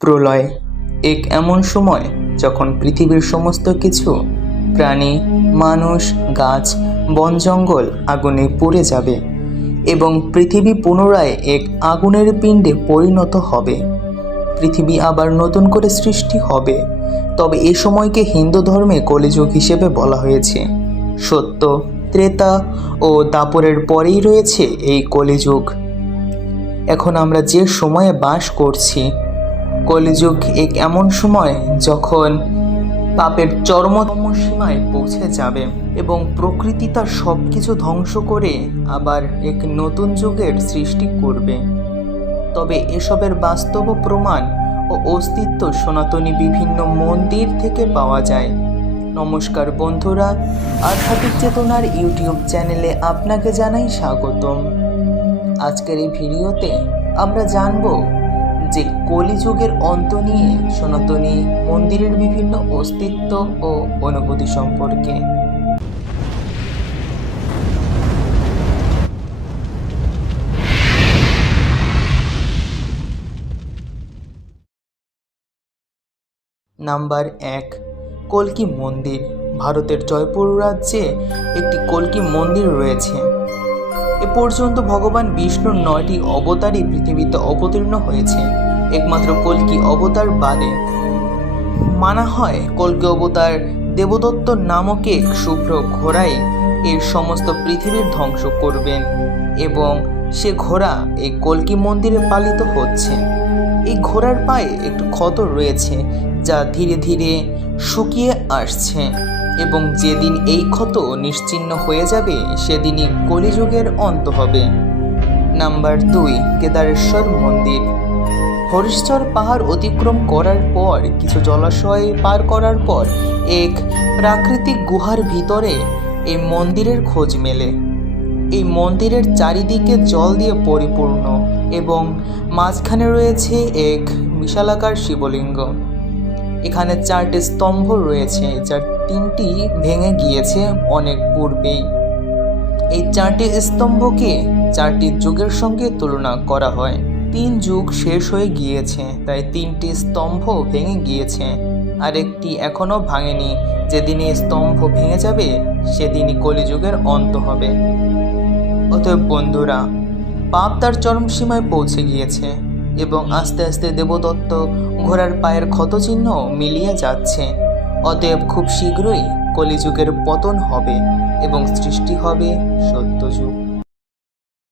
প্রলয় এক এমন সময় যখন পৃথিবীর সমস্ত কিছু প্রাণী, মানুষ, গাছ, বন জঙ্গল আগুনে পুড়ে যাবে এবং পৃথিবী পুনরায় এক আগুনের পিণ্ডে পরিণত হবে। পৃথিবী আবার নতুন করে সৃষ্টি হবে। তবে এ সময়কে হিন্দু ধর্মে কলিযুগ হিসেবে বলা হয়েছে। সত্য, ত্রেতা ও দাপরের পরেই রয়েছে এই কলিযুগ। এখন আমরা যে সময়ে বাস করছি, কলিযুগ এক এমন সময় যখন পাপের চরমতম সীমায় পৌঁছে যাবে এবং প্রকৃতি তার সব কিছু ধ্বংস করে আবার এক নতুন যুগের সৃষ্টি করবে। তবে এসবের বাস্তব প্রমাণ ও অস্তিত্ব সনাতনী বিভিন্ন মন্দির থেকে পাওয়া যায়। নমস্কার বন্ধুরা, আধ্যাত্মিক চেতনার ইউটিউব চ্যানেলে আপনাকে জানাই স্বাগতম। আজকের এই ভিডিওতে আমরা জানব যে কলিযুগের অন্ত নিয়ে সনাতনী মন্দিরের বিভিন্ন অস্তিত্ব ও অনুভূতি সম্পর্কে। নাম্বার 1, কল্কি মন্দির। ভারতের জয়পুর রাজ্যে একটি কল্কি মন্দির রয়েছে। এ পর্যন্ত ভগবান বিষ্ণুর 9টি অবতারই পৃথিবীতে অবতীর্ণ হয়েছে, একমাত্র কল্কি অবতার বাদে। মানা হয় কল্কি অবতার দেবদত্ত নামক এক শুভ্র ঘোড়াই এর সমস্ত পৃথিবীর ধ্বংস করবেন এবং সে ঘোড়া এই কল্কি মন্দিরে পালিত হচ্ছে। এই ঘোড়ার পায়ে একটু ক্ষত রয়েছে যা ধীরে ধীরে শুকিয়ে আসছে এবং যেদিন এই ক্ষত নিশ্চিহ্ন হয়ে যাবে সেদিনই কলিযুগের অন্ত হবে। নাম্বার 2, কেদারেশ্বর মন্দির। হরিশ্চর পাহাড় অতিক্রম করার পর কিছু জলাশয় পার করার পর এক প্রাকৃতিক গুহার ভিতরে এই মন্দিরের খোঁজ মেলে। এই মন্দিরের চারিদিকে জল দিয়ে পরিপূর্ণ এবং মাঝখানে রয়েছে এক বিশালাকার শিবলিঙ্গ। এখানে 4টি স্তম্ভ রয়েছে, যার 3টি ভেঙে গিয়েছে অনেক পূর্বেই। এই 4টি স্তম্ভকে 4টি যুগের সঙ্গে তুলনা করা হয়। 3 যুগ শেষ হয়ে গিয়েছে, তাই 3টি স্তম্ভ ভেঙে গিয়েছে, আর একটি এখনো ভাঙেনি। যেদিন এই স্তম্ভ ভেঙে যাবে সেদিনই কলিযুগের অন্ত হবে। অতএব বন্ধুরা, পাপ তার চরম সীমায় পৌঁছে গিয়েছে এবং আস্তে আস্তে দেবদত্ত ঘোড়ার পায়ের ক্ষতচিহ্ন মিলিয়ে যাচ্ছে। অতএব খুব শীঘ্রই কলিযুগের পতন হবে এবং সৃষ্টি হবে সত্যযুগ।